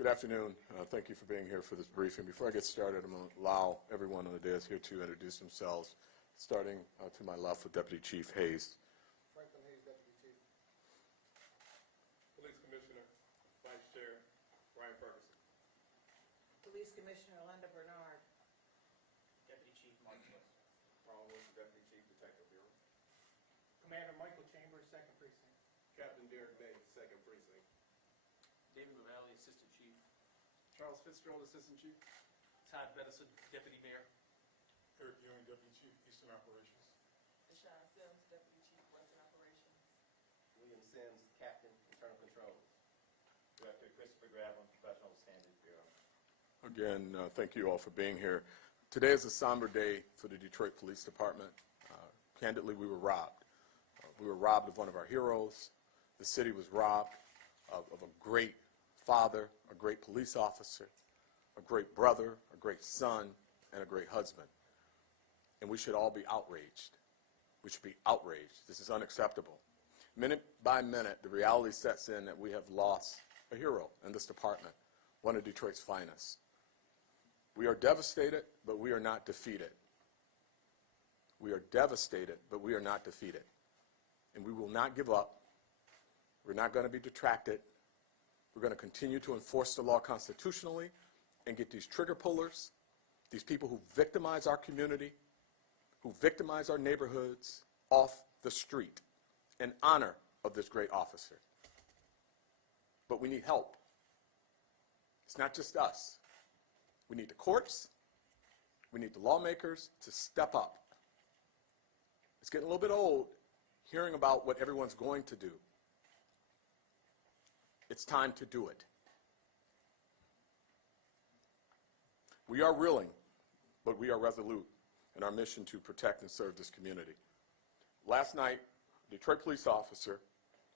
Good afternoon. Thank you for being here for this briefing. Before I get started, I'm going to allow everyone on the dais here to introduce themselves, starting to my left with Deputy Chief Hayes. Franklin Hayes, Deputy Chief. Police Commissioner, Vice Chair, Ryan Ferguson. Police Commissioner Linda Bernard. Deputy Chief Mike West. Ron Wilson, Deputy Chief Detective Bureau. Commander Michael Chambers, 2nd Precinct. Captain Derek Day, 2nd Precinct. David Lavalley, Assistant Chief. Charles Fitzgerald, Assistant Chief. Todd Bedison, Deputy Mayor. Eric Ewing, Deputy Chief, Eastern Operations. Deshaun Sims, Deputy Chief, Western Operations. William Sims, Captain, Internal Controls. Director Christopher Gravel, Professional Standards Bureau. Again, thank you all for being here. Today is a somber day for the Detroit Police Department. Candidly, we were robbed. We were robbed of one of our heroes. The city was robbed of a great father, a great police officer, a great brother, a great son, and a great husband. And we should all be outraged. We should be outraged. This is unacceptable. Minute by minute, the reality sets in that we have lost a hero in this department, one of Detroit's finest. We are devastated, but we are not defeated. We are devastated, but we are not defeated. And we will not give up. We're not going to be detracted. We're going to continue to enforce the law constitutionally and get these trigger pullers, these people who victimize our community, who victimize our neighborhoods, off the street in honor of this great officer. But we need help. It's not just us. We need the courts. We need the lawmakers to step up. It's getting a little bit old hearing about what everyone's going to do. It's time to do it. We are reeling, but we are resolute in our mission to protect and serve this community. Last night, a Detroit police officer,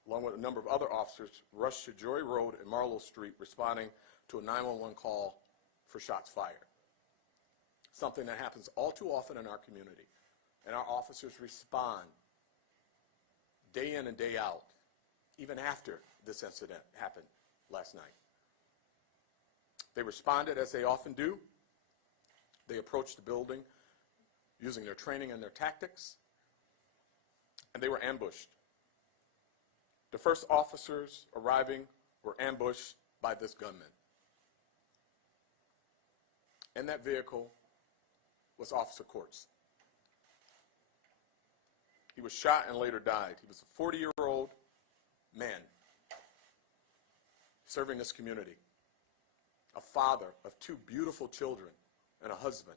along with a number of other officers, rushed to Joy Road and Marlowe Street responding to a 911 call for shots fired. Something that happens all too often in our community. And our officers respond day in and day out, even after this incident happened last night. They responded as they often do. They approached the building using their training and their tactics, and they were ambushed. The first officers arriving were ambushed by this gunman. In that vehicle was Officer Courts. He was shot and later died. He was a 40-year-old man serving this community, a father of 2 beautiful children and a husband,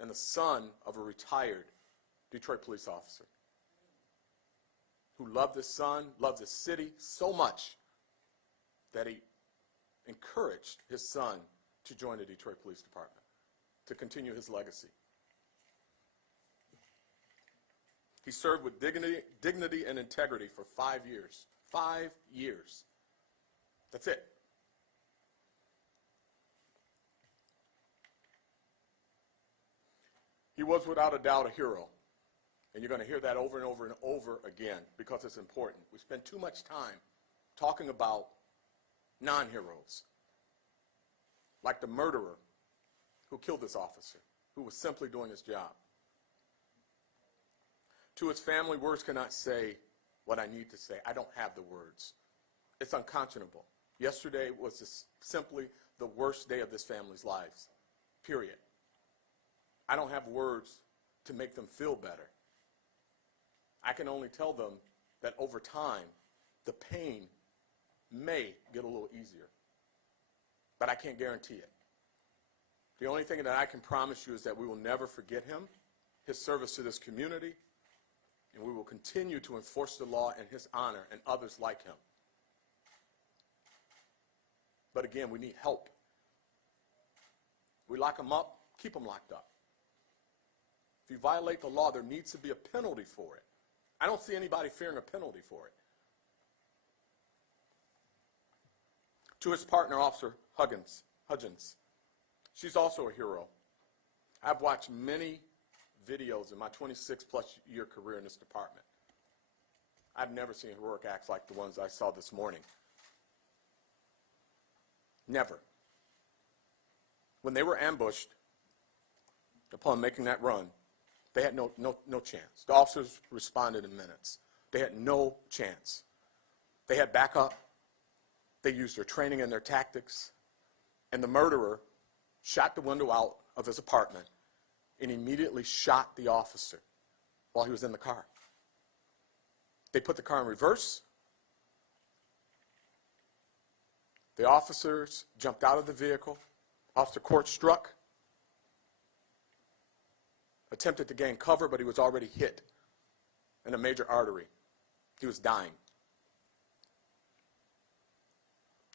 and the son of a retired Detroit police officer who loved his son, loved his city so much that he encouraged his son to join the Detroit Police Department, to continue his legacy. He served with dignity and integrity for 5 years. 5 years. That's it. He was without a doubt a hero. And you're going to hear that over and over and over again because it's important. We spend too much time talking about non-heroes, like the murderer who killed this officer, who was simply doing his job. To his family, words cannot say what I need to say. I don't have the words. It's unconscionable. Yesterday was just simply the worst day of this family's lives, period. I don't have words to make them feel better. I can only tell them that over time, the pain may get a little easier, but I can't guarantee it. The only thing that I can promise you is that we will never forget him, his service to this community, and we will continue to enforce the law in his honor and others like him. But again, we need help. We lock them up, keep them locked up. If you violate the law, there needs to be a penalty for it. I don't see anybody fearing a penalty for it. To his partner, Officer Hudgens, she's also a hero. I've watched many videos in my 26-plus year career in this department. I've never seen heroic acts like the ones I saw this morning. Never. When they were ambushed, upon making that run, they had no chance. The officers responded in minutes. They had no chance. They had backup. They used their training and their tactics. And the murderer shot the window out of his apartment and immediately shot the officer while he was in the car. They put the car in reverse. The officers jumped out of the vehicle. Officer Court struck, attempted to gain cover, but he was already hit in a major artery. He was dying.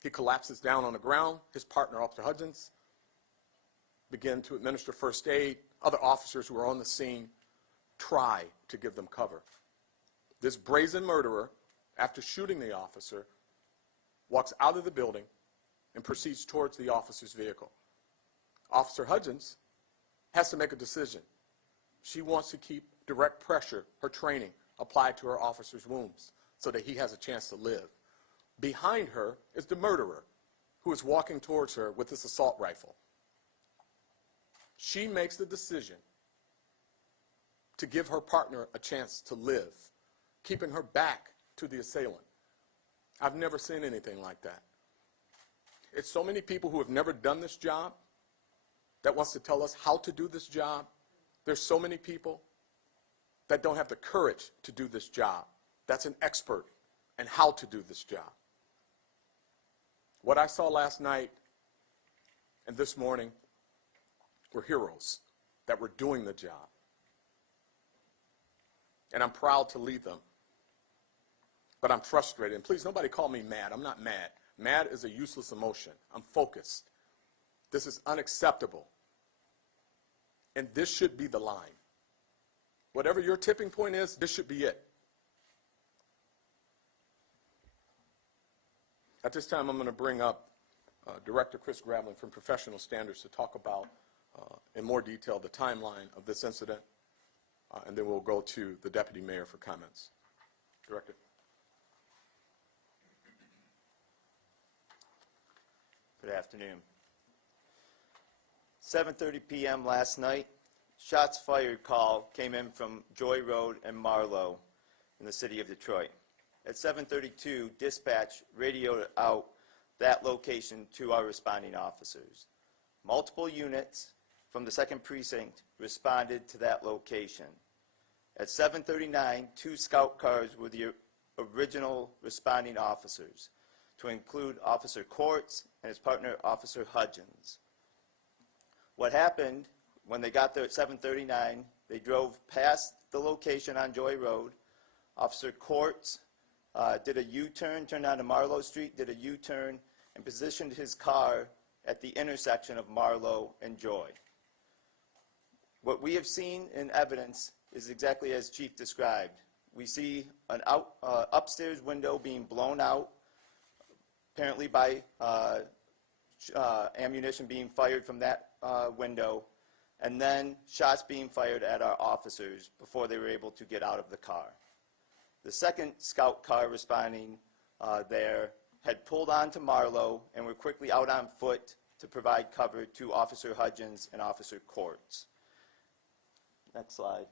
He collapses down on the ground. His partner, Officer Hudgens, began to administer first aid. Other officers who were on the scene try to give them cover. This brazen murderer, after shooting the officer, walks out of the building and proceeds towards the officer's vehicle. Officer Hudgens has to make a decision. She wants to keep direct pressure, her training, applied to her officer's wounds so that he has a chance to live. Behind her is the murderer who is walking towards her with this assault rifle. She makes the decision to give her partner a chance to live, keeping her back to the assailant. I've never seen anything like that. It's so many people who have never done this job that wants to tell us how to do this job. There's so many people that don't have the courage to do this job. That's an expert in how to do this job. What I saw last night and this morning were heroes that were doing the job. And I'm proud to lead them. But I'm frustrated. And please, nobody call me mad. I'm not mad. Mad is a useless emotion. I'm focused. This is unacceptable. And this should be the line. Whatever your tipping point is, this should be it. At this time, I'm going to bring up Director Chris Graveline from Professional Standards to talk about, in more detail, the timeline of this incident, and then we'll go to the Deputy Mayor for comments. Director. Good afternoon. 7:30 p.m. last night, shots fired call came in from Joy Road and Marlowe in the city of Detroit. At 7:32, dispatch radioed out that location to our responding officers. Multiple units from the 2nd Precinct responded to that location. At 7:39, 2 scout cars were the original responding officers, to include Officer Courts and his partner, Officer Hudgens. What happened when they got there at 7:39, they drove past the location on Joy Road. Officer Courts did a U-turn, turned onto Marlowe Street, did a U-turn, and positioned his car at the intersection of Marlowe and Joy. What we have seen in evidence is exactly as Chief described. We see an upstairs window being blown out, apparently by ammunition being fired from that window, and then shots being fired at our officers before they were able to get out of the car. The 2nd scout car responding there had pulled onto Marlowe and were quickly out on foot to provide cover to Officer Hudgens and Officer Courts. Next slide.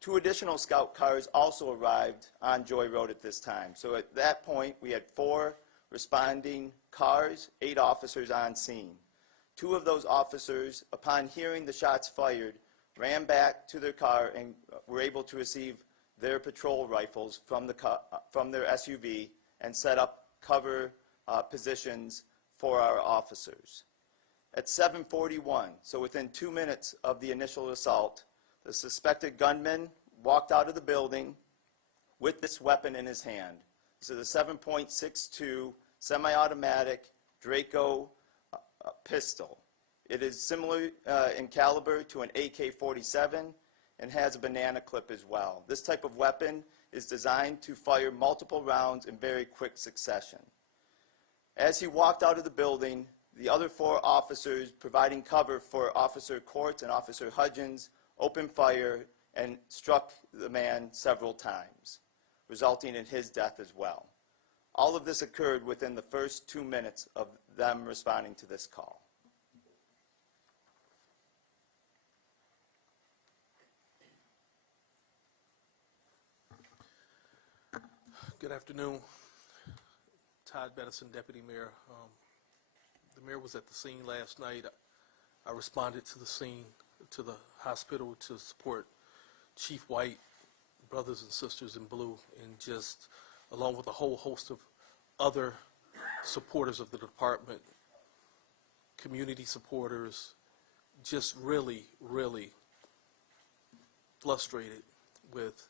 Two additional scout cars also arrived on Joy Road at this time. So at that point, we had 4 responding cars, 8 officers on scene. 2 of those officers, upon hearing the shots fired, ran back to their car and were able to receive their patrol rifles from their SUV and set up cover positions for our officers. At 7:41, so within 2 minutes of the initial assault, the suspected gunman walked out of the building with this weapon in his hand. This is a 7.62 semi-automatic Draco pistol. It is similar in caliber to an AK-47 and has a banana clip as well. This type of weapon is designed to fire multiple rounds in very quick succession. As he walked out of the building, the other 4 officers providing cover for Officer Courts and Officer Hudgens opened fire and struck the man several times, resulting in his death as well. All of this occurred within the first 2 minutes of them responding to this call. Good afternoon. Todd Bettison, Deputy Mayor. The mayor was at the scene last night. I responded to the scene, to the hospital, to support Chief White, brothers and sisters in blue, and just along with a whole host of other supporters of the department, community supporters, just really, really frustrated with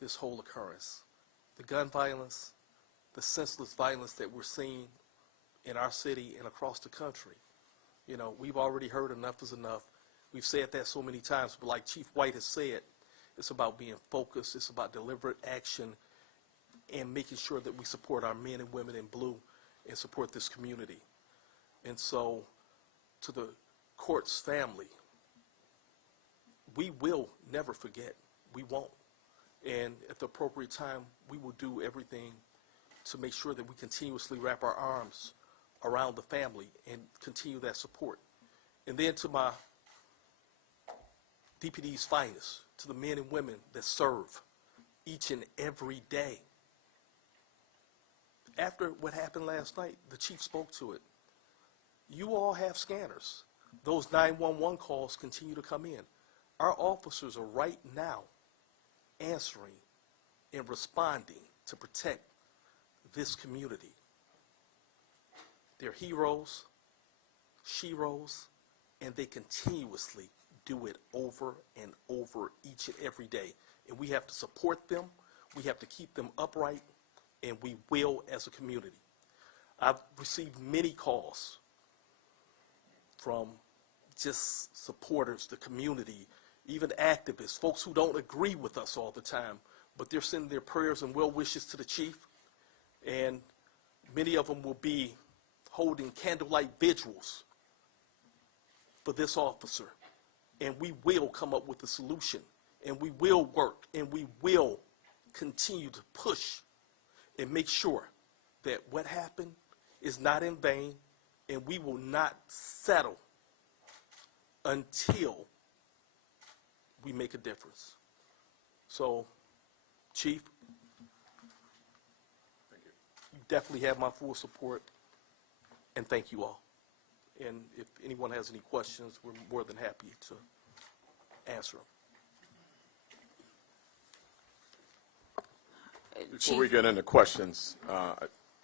this whole occurrence. The gun violence, the senseless violence that we're seeing in our city and across the country. You know, we've already heard enough is enough. We've said that so many times, but like Chief White has said, it's about being focused, it's about deliberate action, and making sure that we support our men and women in blue and support this community. And so, to the court's family, we will never forget. We won't. And at the appropriate time, we will do everything to make sure that we continuously wrap our arms around the family and continue that support. And then to my DPD's finest, to the men and women that serve each and every day. After what happened last night, the chief spoke to it. You all have scanners. Those 911 calls continue to come in. Our officers are right now answering and responding to protect this community. They're heroes, sheroes, and they continuously do it over and over each and every day. And we have to support them, we have to keep them upright, and we will as a community. I've received many calls from just supporters, the community, even activists, folks who don't agree with us all the time, but they're sending their prayers and well wishes to the chief, and many of them will be holding candlelight vigils for this officer, and we will come up with a solution, and we will work, and we will continue to push and make sure that what happened is not in vain, and we will not settle until we make a difference. So, Chief, Thank you. you definitely have my full support, and thank you all. And if anyone has any questions, we're more than happy to answer them. Before we get into questions, I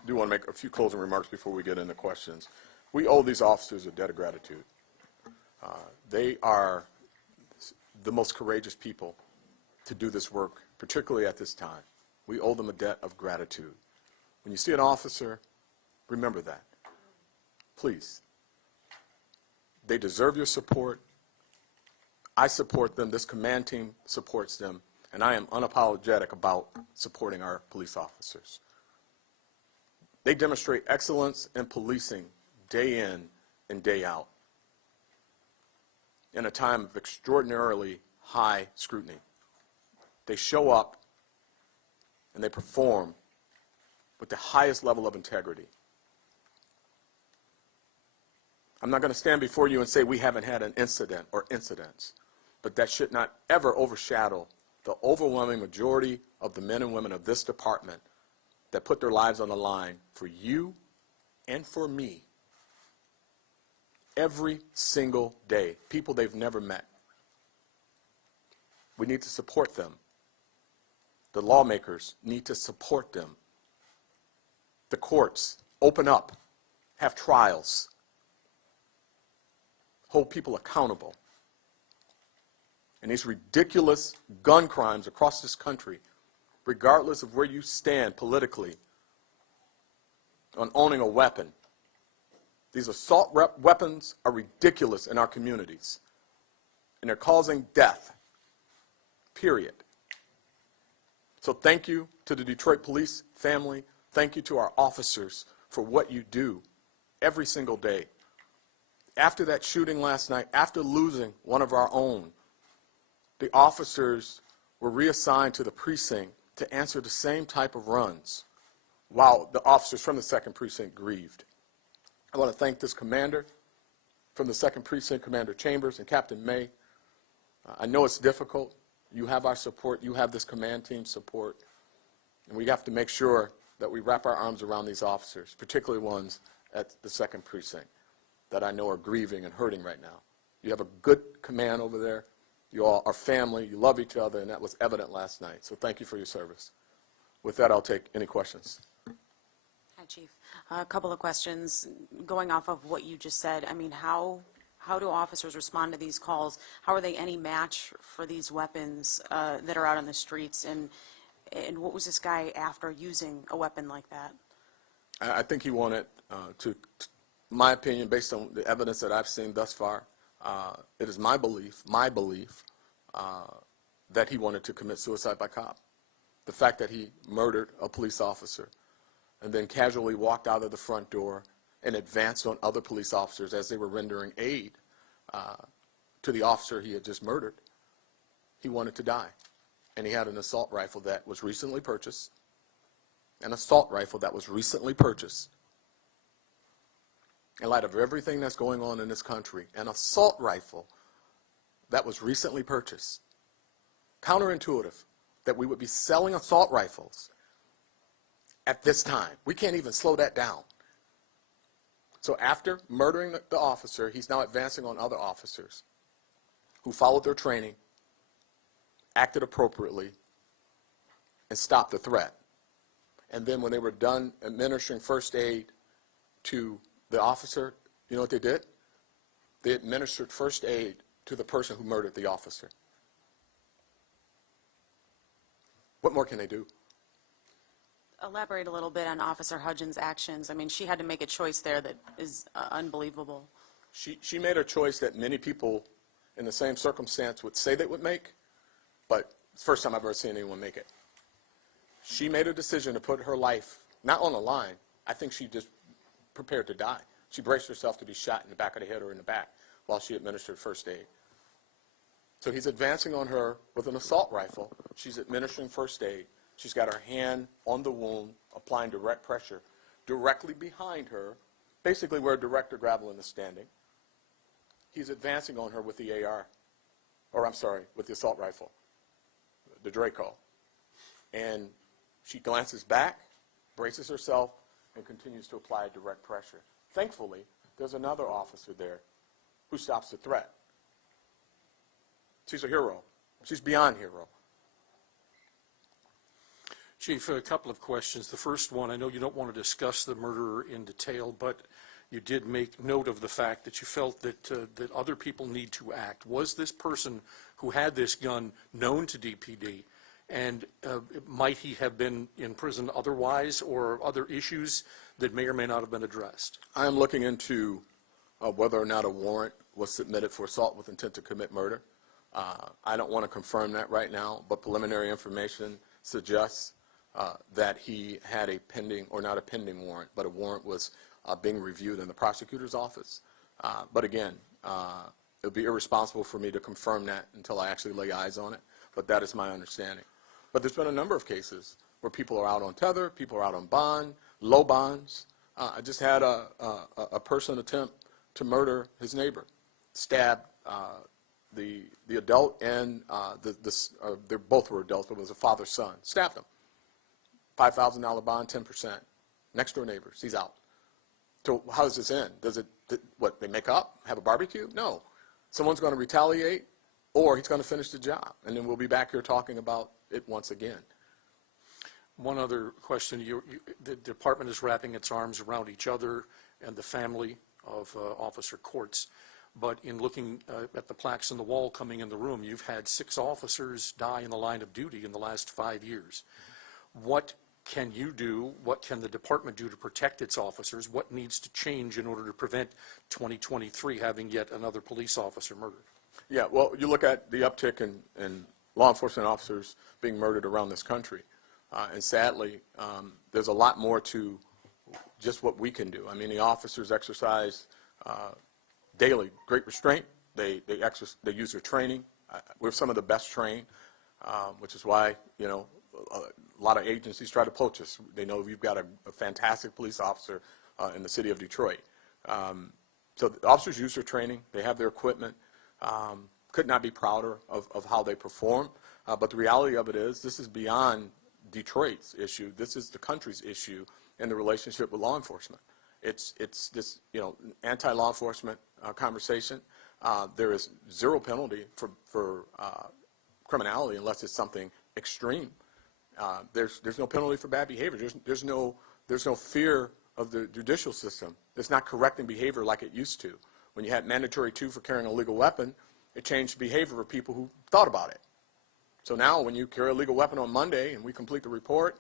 do want to make a few closing remarks before we get into questions. We owe these officers a debt of gratitude. They are the most courageous people to do this work, particularly at this time. We owe them a debt of gratitude. When you see an officer, remember that. Please. They deserve your support. I support them. This command team supports them. And I am unapologetic about supporting our police officers. They demonstrate excellence in policing day in and day out in a time of extraordinarily high scrutiny. They show up and they perform with the highest level of integrity. I'm not going to stand before you and say we haven't had an incident or incidents, but that should not ever overshadow the overwhelming majority of the men and women of this department that put their lives on the line for you and for me every single day, people they've never met. We need to support them. The lawmakers need to support them. The courts open up, have trials, hold people accountable. And these ridiculous gun crimes across this country, regardless of where you stand politically on owning a weapon, these assault weapons are ridiculous in our communities. And they're causing death, period. So thank you to the Detroit Police family. Thank you to our officers for what you do every single day. After that shooting last night, after losing one of our own, the officers were reassigned to the precinct to answer the same type of runs while the officers from the 2nd Precinct grieved. I want to thank this commander from the 2nd Precinct, Commander Chambers and Captain May. I know it's difficult. You have our support. You have this command team's support. And we have to make sure that we wrap our arms around these officers, particularly ones at the 2nd Precinct that I know are grieving and hurting right now. You have a good command over there. You all are family. You love each other, and that was evident last night. So thank you for your service. With that, I'll take any questions. Hi, Chief. A couple of questions. Going off of what you just said, I mean, how do officers respond to these calls? How are they any match for these weapons that are out on the streets? And what was this guy after using a weapon like that? I think he wanted my opinion, based on the evidence that I've seen thus far, it is my belief, that he wanted to commit suicide by cop. The fact that he murdered a police officer and then casually walked out of the front door and advanced on other police officers as they were rendering aid to the officer he had just murdered, he wanted to die. And he had an assault rifle that was recently purchased, an assault rifle that was recently purchased. In light of everything that's going on in this country, an assault rifle that was recently purchased. Counterintuitive that we would be selling assault rifles at this time. We can't even slow that down. So after murdering the officer, he's now advancing on other officers who followed their training, acted appropriately, and stopped the threat. And then when they were done administering first aid to the officer, you know what they did? They administered first aid to the person who murdered the officer. What more can they do? Elaborate a little bit on Officer Hudgens' actions. I mean, she had to make a choice there that is unbelievable. She made a choice that many people in the same circumstance would say they would make, but it's the first time I've ever seen anyone make it. She made a decision to put her life not on the line. I think she just prepared to die. She braced herself to be shot in the back of the head or in the back while she administered first aid. So he's advancing on her with an assault rifle. She's administering first aid. She's got her hand on the wound, applying direct pressure directly behind her, basically where Director Gravelin is standing. He's advancing on her with the with the assault rifle, the Draco. And she glances back, braces herself, and continues to apply direct pressure. Thankfully, there's another officer there who stops the threat. She's a hero. She's beyond hero. Chief, a couple of questions. The first one, I know you don't want to discuss the murderer in detail, but you did make note of the fact that you felt that that other people need to act. Was this person who had this gun known to DPD? And might he have been in prison otherwise, or other issues that may or may not have been addressed? I am looking into whether or not a warrant was submitted for assault with intent to commit murder. I don't want to confirm that right now, but preliminary information suggests that he had a pending, or not a pending warrant, but a warrant was being reviewed in the prosecutor's office. But again, it would be irresponsible for me to confirm that until I actually lay eyes on it, but that is my understanding. But there's been a number of cases where people are out on tether, people are out on bond, low bonds. I just had a person attempt to murder his neighbor, stabbed the adult and they both were adults, but it was a father son, stabbed him. $5,000 bond, 10%. Next door neighbors, he's out. So how does this end? Does it, what, they make up, have a barbecue? No. Someone's going to retaliate, or he's going to finish the job, and then we'll be back here talking about it once again. One other question. The department is wrapping its arms around each other and the family of Officer Courts. But in looking at the plaques on the wall coming in the room, you've had 6 officers die in the line of duty in the last 5 years. What can you do? What can the department do to protect its officers? What needs to change in order to prevent 2023 having yet another police officer murdered? Yeah, well, you look at the uptick in law enforcement officers being murdered around this country. And sadly, there's a lot more to just what we can do. I mean, the officers exercise daily great restraint. They use their training. We're some of the best trained, which is why, you know, a lot of agencies try to poach us. They know we've got a fantastic police officer in the city of Detroit. So the officers use their training. They have their equipment. Could not be prouder of how they perform. But the reality of it is this is beyond Detroit's issue. This is the country's issue in the relationship with law enforcement. It's this, you know, anti-law enforcement conversation. There is zero penalty for criminality unless it's something extreme. There's no penalty for bad behavior. There's no fear of the judicial system. It's not correcting behavior like it used to. When you had mandatory 2 for carrying a legal weapon, it changed behavior for people who thought about it. So now when you carry a legal weapon on Monday and we complete the report,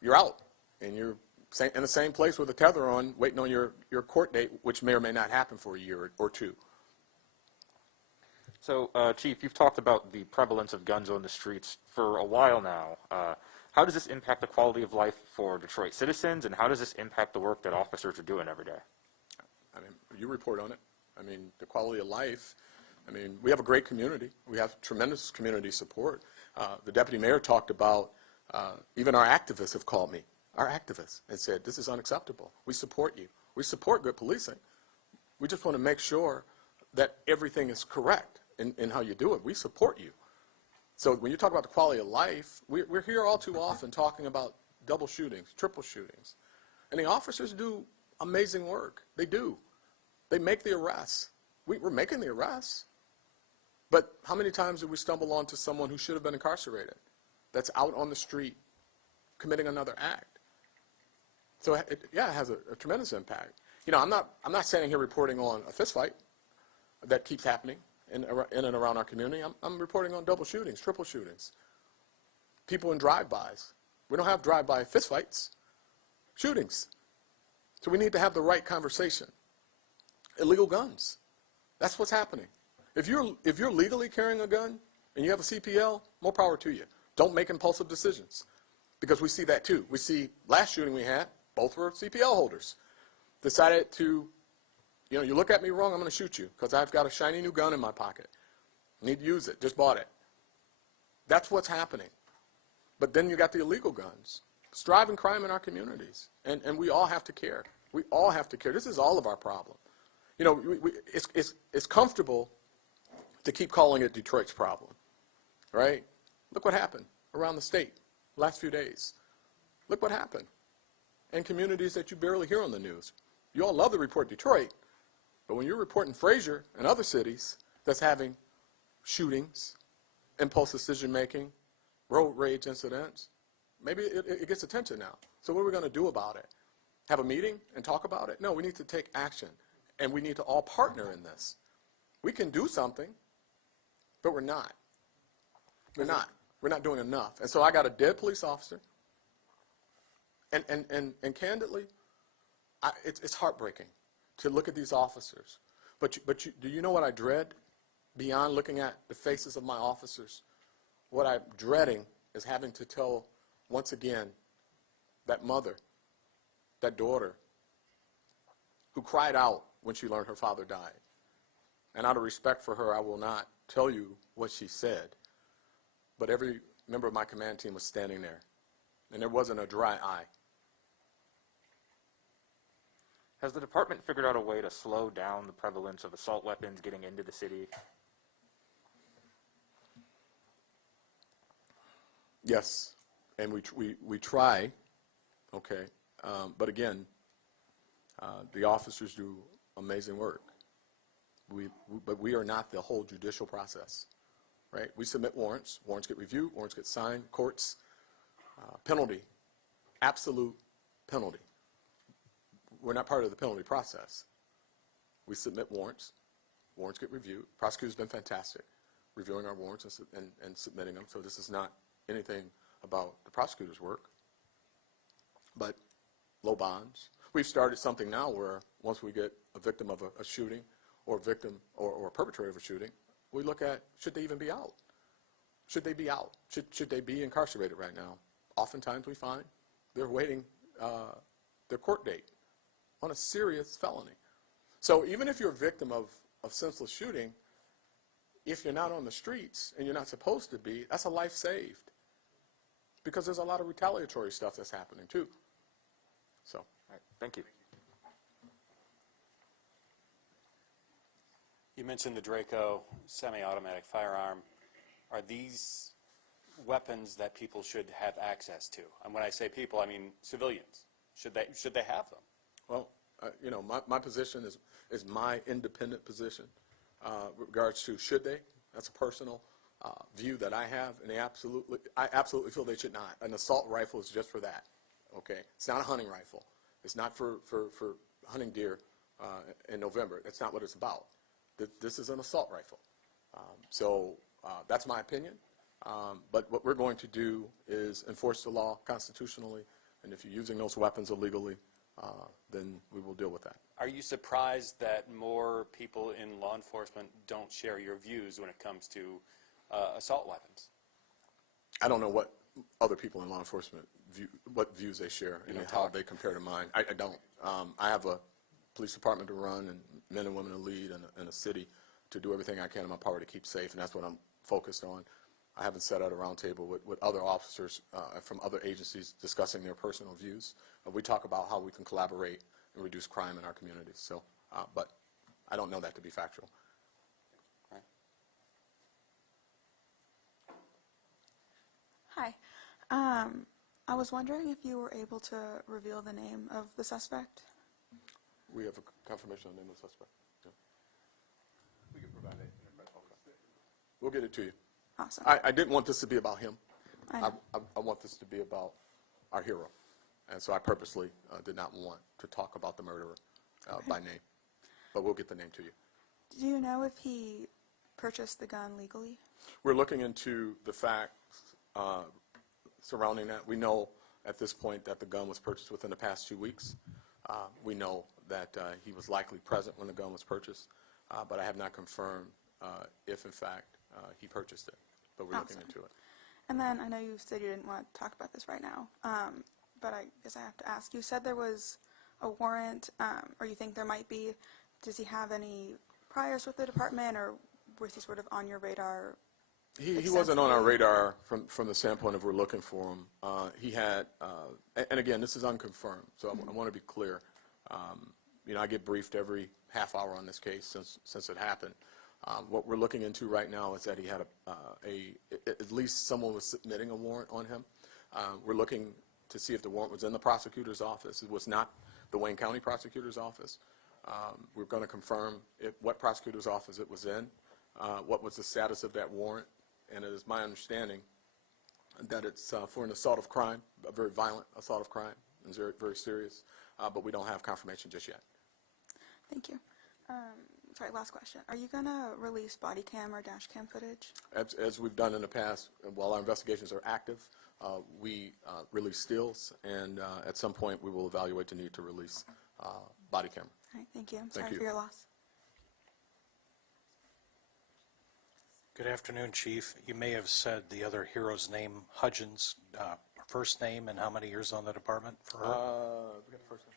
you're out. And you're in the same place with a tether on, waiting on your court date, which may or may not happen for a year or 2. So, Chief, you've talked about the prevalence of guns on the streets for a while now. How does this impact the quality of life for Detroit citizens, and how does this impact the work that officers are doing every day? I mean, you report on it. I mean, the quality of life. I mean, we have a great community. We have tremendous community support. The deputy mayor talked about, even our activists have called me, our activists, and said, this is unacceptable. We support you. We support good policing. We just want to make sure that everything is correct in how you do it. We support you. So when you talk about the quality of life, we're here all too often talking about double shootings, triple shootings. And the officers do amazing work. They do. They make the arrests. We're making the arrests. But how many times did we stumble onto someone who should have been incarcerated that's out on the street committing another act? So it has a tremendous impact. You know, I'm not standing here reporting on a fist fight that keeps happening in and around our community. I'm reporting on double shootings, triple shootings, people in drive-bys. We don't have drive-by fist fights, shootings. So we need to have the right conversation. Illegal guns. That's what's happening. If you're legally carrying a gun and you have a CPL, more power to you. Don't make impulsive decisions, because we see that too. We see last shooting we had, both were CPL holders. Decided to, you know, you look at me wrong, I'm going to shoot you because I've got a shiny new gun in my pocket. Need to use it. Just bought it. That's what's happening. But then you got the illegal guns. It's driving crime in our communities, and we all have to care. We all have to care. This is all of our problem. You know, it's comfortable to keep calling it Detroit's problem, right? Look what happened around the state last few days. Look what happened in communities that you barely hear on the news. You all love to report Detroit, but when you're reporting Fraser and other cities that's having shootings, impulse decision-making, road rage incidents, maybe it gets attention now. So what are we going to do about it? Have a meeting and talk about it? No, we need to take action, and we need to all partner in this. We can do something, but we're not. We're not. We're not doing enough. And so I got a dead police officer, and candidly, it's heartbreaking to look at these officers. But do you know what I dread beyond looking at the faces of my officers? What I'm dreading is having to tell, once again, that mother, that daughter, who cried out when she learned her father died. And out of respect for her, I will not tell you what she said. But every member of my command team was standing there, and there wasn't a dry eye. Has the department figured out a way to slow down the prevalence of assault weapons getting into the city? Yes, and we try, okay, but again, the officers do amazing work. But we are not the whole judicial process, right? We submit warrants. Warrants get reviewed. Warrants get signed. Courts, penalty, absolute penalty. We're not part of the penalty process. We submit warrants. Warrants get reviewed. Prosecutor's been fantastic reviewing our warrants and submitting them. So this is not anything about the prosecutor's work, but low bonds. We've started something now where once we get a victim of a shooting or a victim or a perpetrator of a shooting, we look at, should they even be out? Should they be out? Should they be incarcerated right now? Oftentimes we find they're waiting their court date on a serious felony. So even if you're a victim of senseless shooting, if you're not on the streets and you're not supposed to be, that's a life saved. Because there's a lot of retaliatory stuff that's happening too. So. All right, thank you. You mentioned the Draco semi-automatic firearm. Are these weapons that people should have access to? And when I say people, I mean civilians. Should they have them? Well, you know, my position is my independent position regards to should they. That's a personal view that I have, and I absolutely feel they should not. An assault rifle is just for that. Okay, it's not a hunting rifle. It's not for hunting deer in November. That's not what it's about. This is an assault rifle. So that's my opinion. But what we're going to do is enforce the law constitutionally, and if you're using those weapons illegally, then we will deal with that. Are you surprised that more people in law enforcement don't share your views when it comes to assault weapons? I don't know what other people in law enforcement what views they share and how they compare to mine. I don't. I have a police department to run and men and women to lead and a city to do everything I can in my power to keep safe, and that's what I'm focused on. I haven't sat at a round table with other officers from other agencies discussing their personal views. We talk about how we can collaborate and reduce crime in our communities. So, but I don't know that to be factual. Hi. I was wondering if you were able to reveal the name of the suspect. We have a confirmation on the name of the suspect. Yeah. We can provide it. Okay. We'll get it to you. Awesome. I didn't want this to be about him. I want this to be about our hero. And so I purposely did not want to talk about the murderer by name. But we'll get the name to you. Do you know if he purchased the gun legally? We're looking into the facts surrounding that. We know at this point that the gun was purchased within the past 2 weeks. We know that he was likely present when the gun was purchased, but I have not confirmed if, in fact, he purchased it. But we're looking into it. And then I know you said you didn't want to talk about this right now, but I guess I have to ask. You said there was a warrant, or you think there might be. Does he have any priors with the department, or was he sort of on your radar? He wasn't on our radar from the standpoint of we're looking for him. He had, and again, this is unconfirmed, so I want to be clear. You know, I get briefed every half hour on this case since it happened. What we're looking into right now is that he had at least someone was submitting a warrant on him. We're looking to see if the warrant was in the prosecutor's office. It was not the Wayne County prosecutor's office. We're going to confirm what prosecutor's office it was in, what was the status of that warrant, and it is my understanding that it's for an assault of crime, a very violent assault of crime. It's very, very serious, but we don't have confirmation just yet. Thank you. Sorry, last question. Are you going to release body cam or dash cam footage? As we've done in the past, while our investigations are active, we release stills, and at some point we will evaluate the need to release body camera. All right, thank you. I'm Thank sorry you. for your loss. Good afternoon, Chief. You may have said the other hero's name, Hudgens, first name, and how many years on the department for her? We got the first name.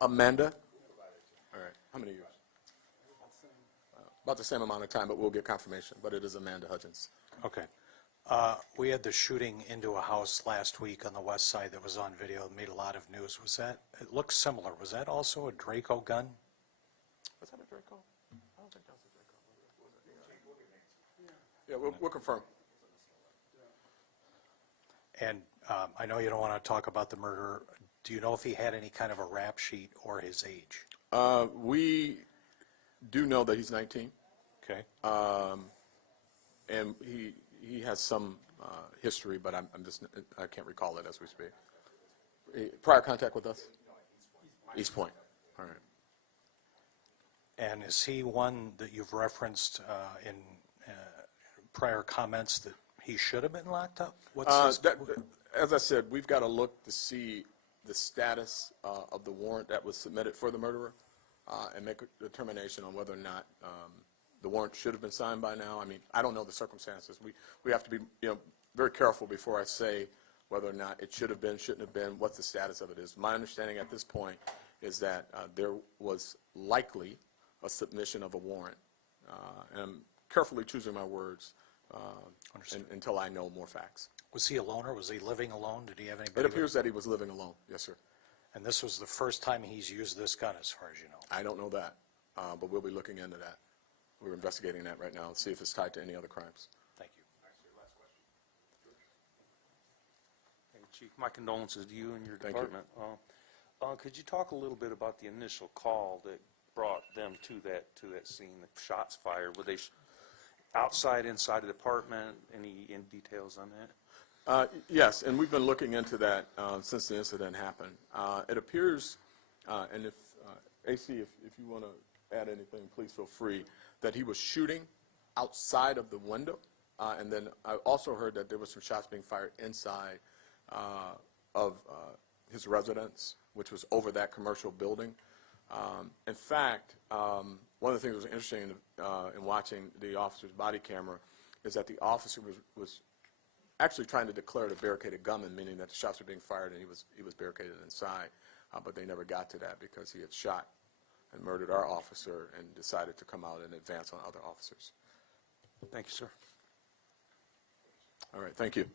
Amanda. All right. How many years? About the same amount of time, but we'll get confirmation. But it is Amanda Hudgens. Okay. We had the shooting into a house last week on the west side that was on video. It made a lot of news. Was that, it looks similar. Was that also a Draco gun? Was that a Draco? I don't think that was a Draco. Yeah, we'll confirm. And I know you don't want to talk about the murder. Do you know if he had any kind of a rap sheet or his age? We do know that he's 19. Okay. And he has some history, but I can't recall it as we speak. Prior contact with us? East Point. All right. And is he one that you've referenced in prior comments that he should have been locked up? As I said, we've got to look to see the status of the warrant that was submitted for the murderer and make a determination on whether or not the warrant should have been signed by now. I mean, I don't know the circumstances. We have to be very careful before I say whether or not it should have been, shouldn't have been, what the status of it is. My understanding at this point is that there was likely a submission of a warrant. And I'm carefully choosing my words until I know more facts. Was he a loner? Was he living alone? Did he have anybody? It appears that he was living alone. Yes, sir. And this was the first time he's used this gun, as far as you know? I don't know that, but we'll be looking into that. We're investigating that right now and see if it's tied to any other crimes. Thank you. Hey, Chief, my condolences to you and your Thank you. department. Could you talk a little bit about the initial call that brought them to that scene, the shots fired? Were they outside, inside the department? Any details on that? Yes, and we've been looking into that since the incident happened. It appears, and if AC, if you want to add anything, please feel free, that he was shooting outside of the window, and then I also heard that there were some shots being fired inside of his residence, which was over that commercial building. In fact, one of the things that was interesting in watching the officer's body camera is that the officer was actually trying to declare it a barricaded gunman, meaning that the shots were being fired and he was barricaded inside, but they never got to that because he had shot and murdered our officer and decided to come out and advance on other officers. Thank you, sir. All right, thank you.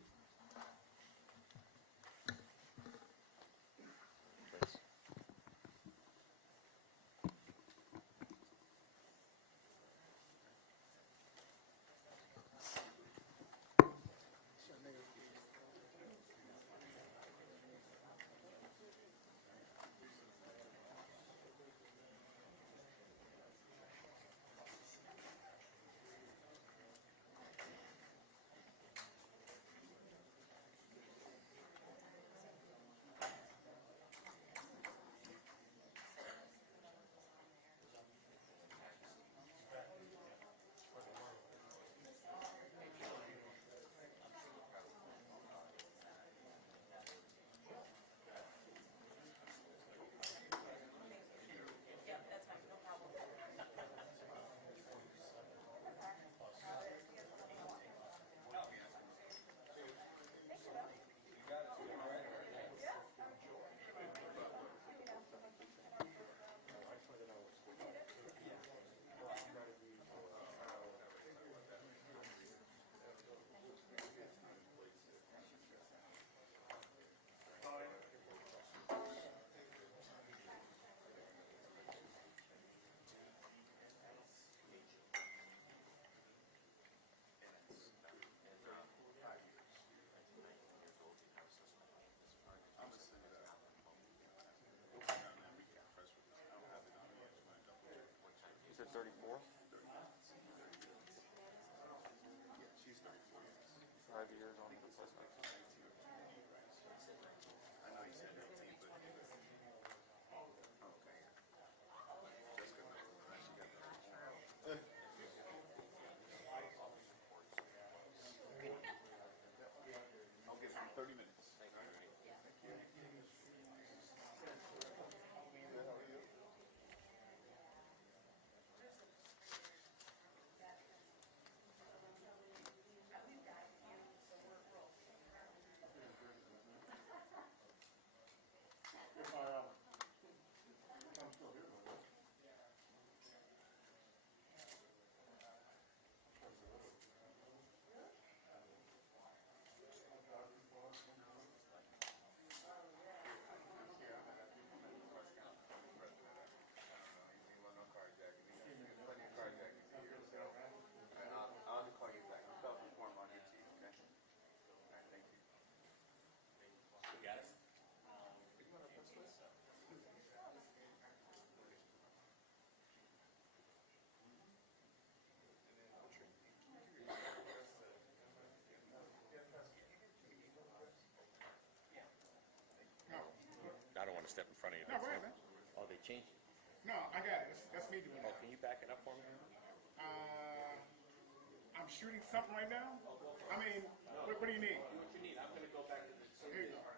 Is it 34? 5 years on the suspect. I'll give him 30 minutes. I don't want to step in front of you. No, go ahead, man. Oh, they changed it. No, I got it. That's me doing Oh, it. can you back it up for me? I'm shooting something right now. I mean, what do you need? What you need? I'm going to go back to the. Here you go.